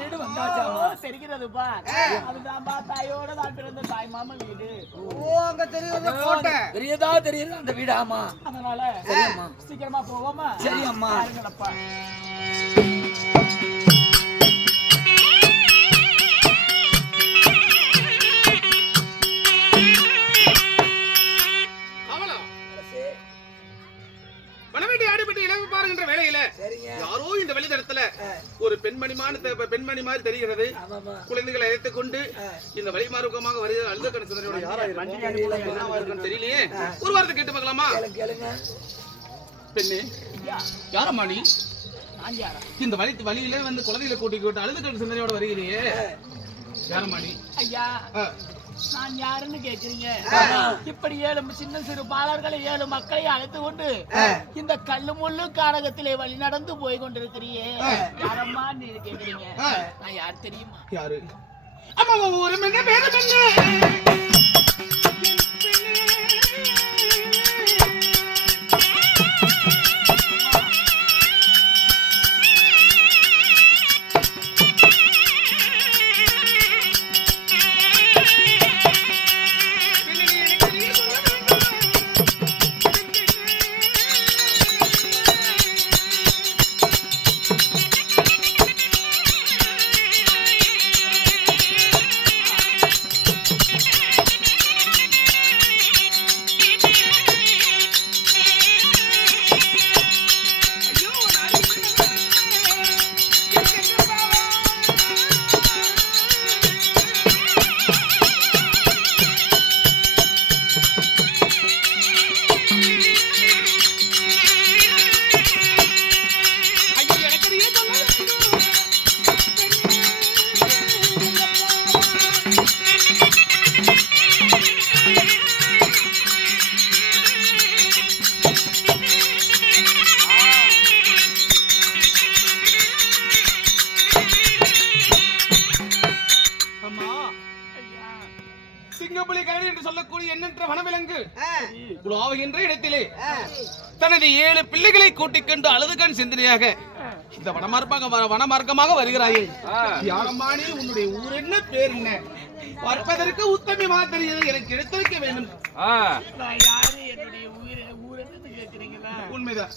வீடு வந்தாச்சாமா தெரிகிறதுப்பா. அதுதான்பா தாயோட தான் பிறந்த தாய் மாமா வீடு. அங்க தெரியுது கோட்டை. பெரியதா தெரியுது அந்த வீடு. ஆமா, அதனால சரியம்மா, சீக்கிரமா போவோமா? சரி அம்மா. பாருங்கப்பா. யாரோ இந்த வெளித்தடத்துல ஒரு பெண்மணி மாதிரி தெரிகிறது. குழந்தைகளை அழைத்துக் கொண்டு இந்த வழி மார்க்கமாக வருகிற அழுத கணசனோட யாரும் தெரியலையே. ஒரு வாரத்தை கேட்டு பார்க்கலாமா? பெண்ணே, யாரம்மா நீ? இந்த வழியில வந்து குழந்தைகளை கூட்டிக்கிட்டு அழுத கணசனோட வருகிறியே, யாரம்மா நீ? ஐயா, நான் யாருன்னு கேக்குறீங்க? இப்படி 7 சின்ன சிறு பாலர்களை 7 மக்களை அழைத்து கொண்டு இந்த கல்லு முள்ளு காரகத்திலே வழி நடந்து போய் கொண்டிருக்கிறியே, யாரம்மா நீ கேக்குறீங்க? நான் யார் தெரியுமா? யாரு? அம்மா, ஒரு மின்ன பேரு மின்ன. சிங்கப்புலி கரடி என்று சொல்லக்கூடிய எண்ணற்ற வனவிலங்கு உலாவுகின்ற இடத்திலே தனது 7 பிள்ளைகளை கூட்டிக் கொண்டு அழுதுகண் சிந்தனையாக இந்த வனமார்க்கமாக வருகிறாயே, யாரம்மா நீ? உன்னுடைய ஊர் என்ன, பேர் என்ன? பார்ப்பதற்கு உத்தமமாக தெரியுது, எனக்கு எடுத்து வைக்க வேண்டும். என்னுடைய ஊர் என்னன்னு கேக்குறீங்களா? உண்மைதான்.